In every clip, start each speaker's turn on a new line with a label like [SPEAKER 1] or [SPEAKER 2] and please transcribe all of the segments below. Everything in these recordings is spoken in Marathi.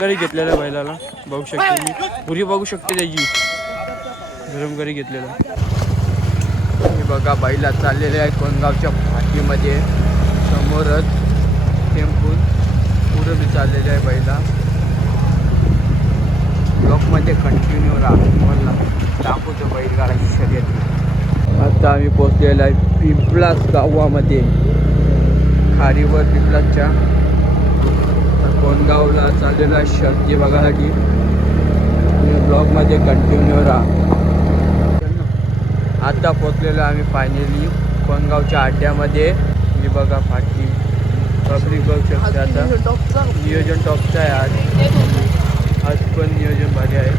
[SPEAKER 1] घरी घेतलेला बैलाला. बघू शकते पुरी बघू शकते त्याची. गरम घरी घेतलेला. हे बघा बैला चाललेले आहे कोणगावच्या फाटीमध्ये. समोरच टेम्पू. पुढं बी चाललेले आहे बैला. ब्लॉकमध्ये कंटिन्यू राहून दाखवतो बैलगाडाची शर्यत. आता आम्ही पोचलेला आहे पिंपलास गावामध्ये. खारीवर पिंपलाच्या कोणगावला चाललेलो शर्ती बघायसाठी तुम्ही ब्लॉगमध्ये कंटिन्यू राहा. आता पोचलेलो आम्ही फायनली कोणगावच्या अड्ड्यामध्ये मी बघा फाटी पब्लिक बघू शकते आता. नियोजन टॉपचं आहे आज. आज पण नियोजन भारी आहे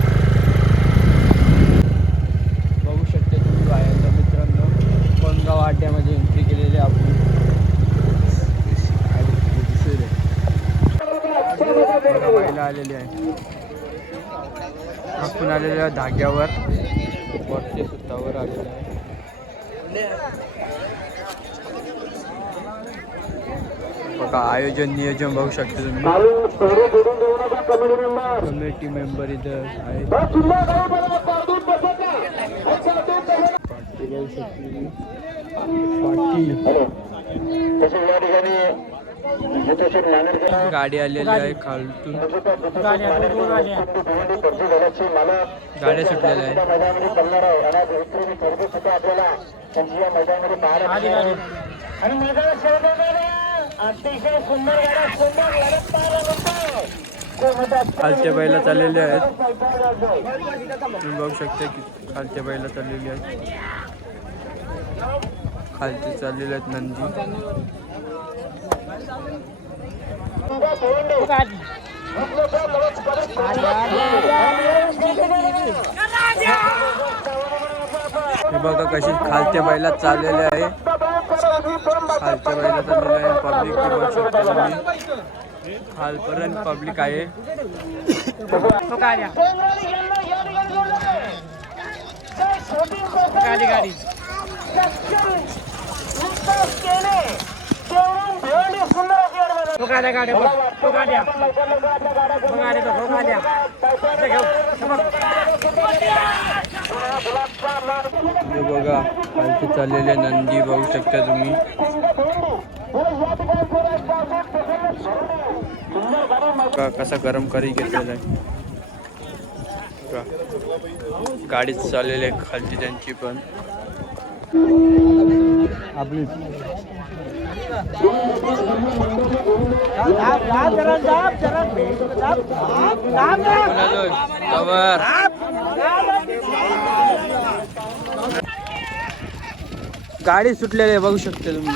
[SPEAKER 1] बघू शकते तुम्ही बाहेरच्या मित्रांनो कोणगाव अड्ड्यामध्ये एंट्री केलेली आहे आपण बघा बैलं आलेली आहे आपण आलेल्या आहे धाग्यावर वरती सुतावर आलेलं आहे बघा आयोजन नियोजन बघू शकता तुम्ही. कमिटी मेंबर इथं आहे पार्टी बघू शकते तुम्ही. पार्टी गाडी आलेली आहे खालतून. गाड्या सुटलेल्या आहे
[SPEAKER 2] अतिशय सुंदर गाड्या सुंदर लढत
[SPEAKER 1] खालच्या बैला चाललेले आहेत. तुम्ही बघू शकता की खालच्या बैला चाललेली आहेत. खालचे चाललेले आहेत नंदी. हे बघा कशी खालच्या बैला चाललेले आहे. खालच्या बैला चाललेले आहे. पब्लिक बघू शकता तुम्ही खालपर्यंत पब्लिक आहे.
[SPEAKER 2] गाडी गाडी गाड्या गाड्या बघ गाड्या तो गाड्या तो गाड्या. हे बघ.
[SPEAKER 1] बघा खालचे चाललेले नंदी बघू शकता तुम्ही बघा कसा गरम करी घेतलेला आहे बघा. गाडीत चाललेले आहे खालची त्यांची पण आपली गाडी सुटलेली आहे बघू शकता तुम्ही.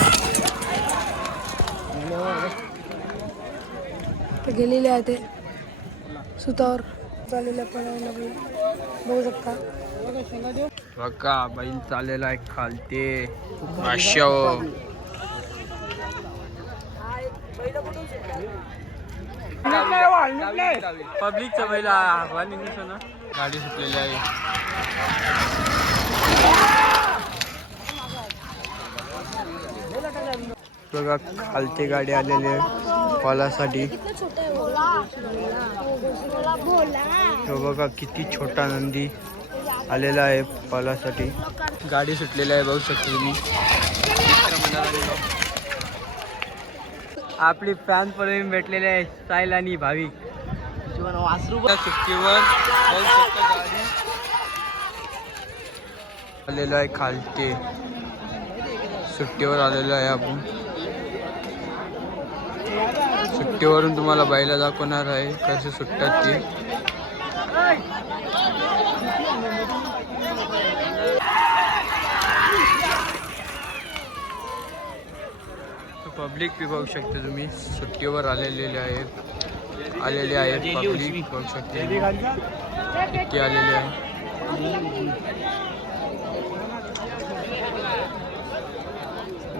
[SPEAKER 3] ते गेलेले आहे ते. सुतावर चाललेल्या पळायला बैल बघू शकता.
[SPEAKER 1] बघा बैल चाललेला आहे खालते. पब्लिकचा बैल हवा निघतो ना. गाडी सुटलेली आहे. बघा खालती गाडी आलेली आहे. कॉलासाठी. तो बघा किती छोटा नंदी आलेला आहे पालासाठी गाडी सुटलेली आहे बघू शकतो तुम्ही. आपली फॅन पर्यंत भेटलेले आहे साईल आणि भाविक. सुट्टीवर आलेलो आहे खालते सुट्टीवर आलेलो आहे आपण. सुट्टीवरून तुम्हाला बाईला दाखवणार आहे कसे सुटतात ते. पब्लिक बी बघू शकता तुम्ही सुट्टीवर आलेले आहेत. आलेले आहेत पब्लिक बघू शकते किती आलेले आहे.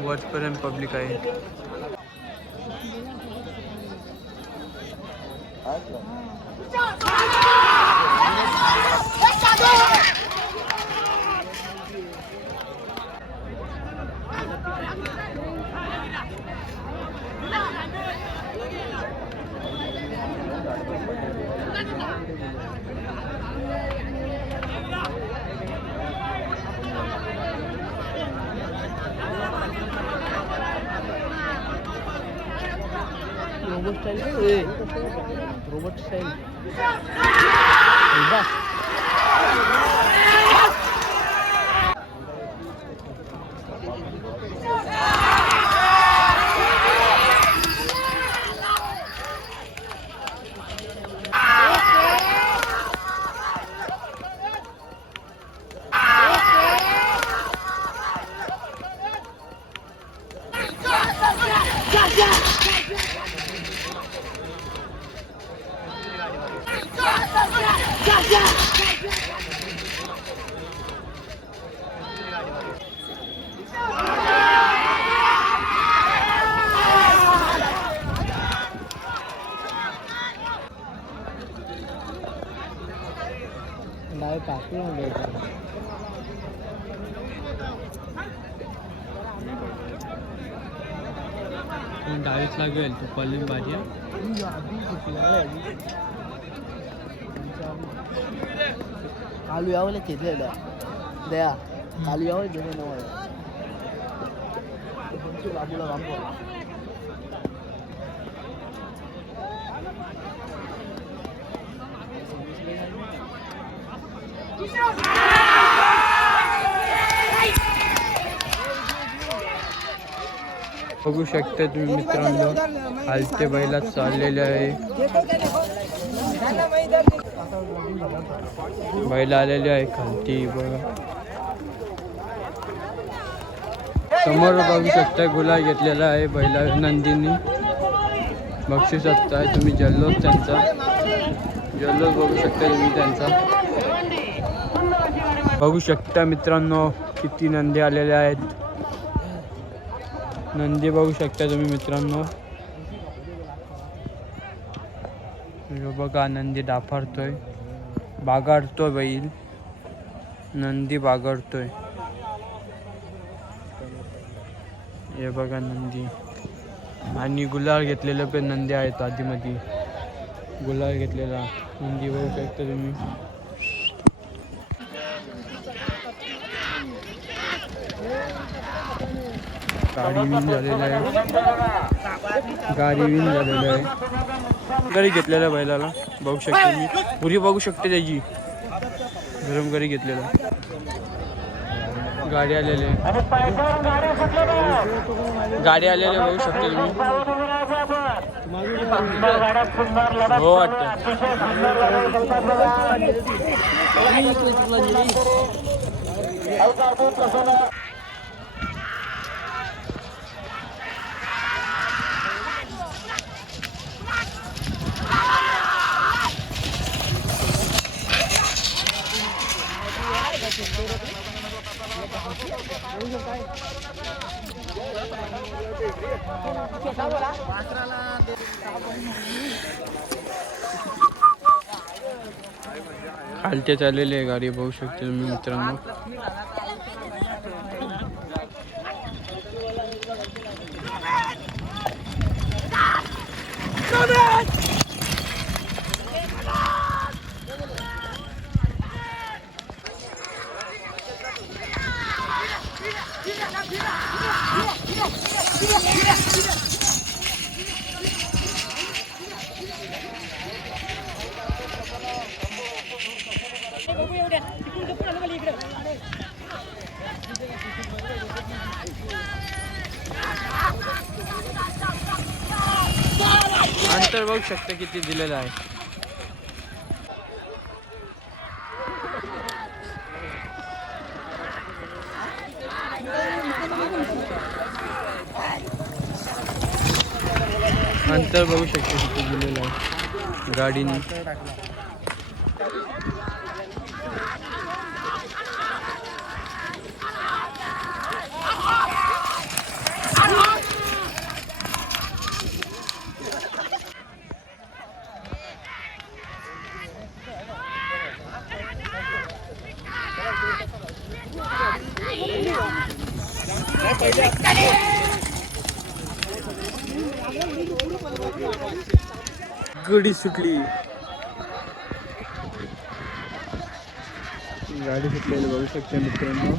[SPEAKER 1] वरपर्यंत पब्लिक आहे. 나이스. ಸ್ಟೈಲ್ ರೋಬೋಟ್ ಸ್ಟೈಲ್ लागेल तू पल्लीन भाजी
[SPEAKER 4] कालू यावले घेतलेलं दया कालू यावले घेणे नव्हतं बाबूला काम
[SPEAKER 1] बघू शकता तुम्ही मित्रांनो खालते बैलात चाललेले आहे. बैल आलेले आहे खालती बघा. समोर बघू शकता गुला घेतलेला आहे बैला नंदीनी. बक्षू शकता तुम्ही जल्लोष त्यांचा. जल्लोष बघू शकता तुम्ही त्यांचा. बघू शकता मित्रांनो किती नंदी आलेल्या आहेत. नंदी बघू शकता तुम्ही मित्रांनो. बघा नंदी डाफारतोय बागाडतोय बैल. नंदी बागडतोय. हे बघा नंदी. आणि गुलाल घेतलेले पण नंदी आहेत आधीमध्ये गुलाल घेतलेला. नंदी बघू शकता तुम्ही. गाडी विन झालेलं आहे. गाडी विन झालेलं आहे. गरी घेतलेल्या बैलाला. बघू शकते मी. पुरी बघू शकते त्याची. गरम गरी घेतलेला. गाडी आलेले गाडी आलेले बघू शकते तुम्ही हो वाटतं. खालते चाललेली आहे गाडी बघू शकते तुम्ही मित्रांनो अंतर बघू शकता किती दिलेलं आहे. अंतर बघू शकता किती दिलेलं आहे. गाडीने. गडी सुटली गाडी सुटलेली बघू शकता मित्रांनो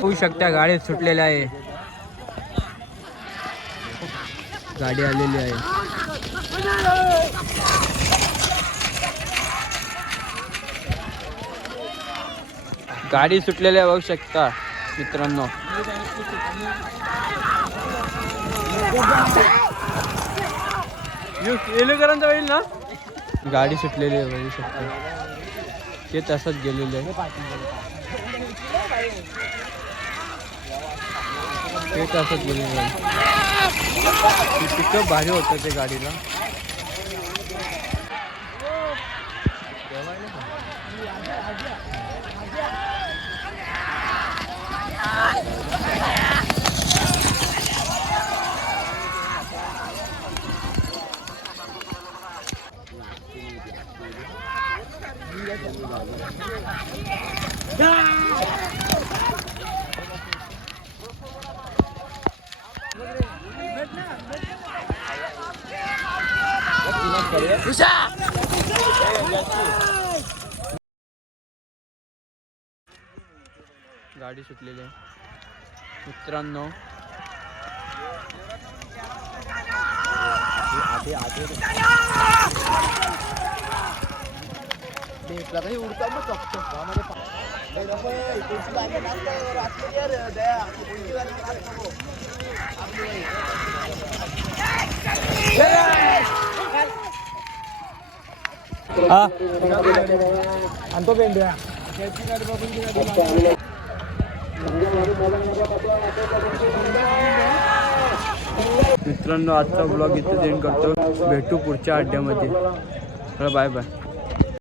[SPEAKER 1] होऊ शकता गाडी सुटलेल्या आहे. गाडी आलेली आहे. गाडी सुटलेली आहे बघू शकता मित्रांनो. होईल ना? गाडी सुटलेली आहे बघू शकता. ते तसंच गेलेले आहे. ते तसंच गेलेलं आहे पिकअप भारी होतं ते गाडीला. गाडी सुटलेली आहे. मित्रांनो.
[SPEAKER 4] उडता
[SPEAKER 2] आणतो पेंड्या
[SPEAKER 1] मित्रांनो आजचा ब्लॉग इथे सेंड करतो. भेटू पुढच्या अड्ड्यामध्ये. Bye bye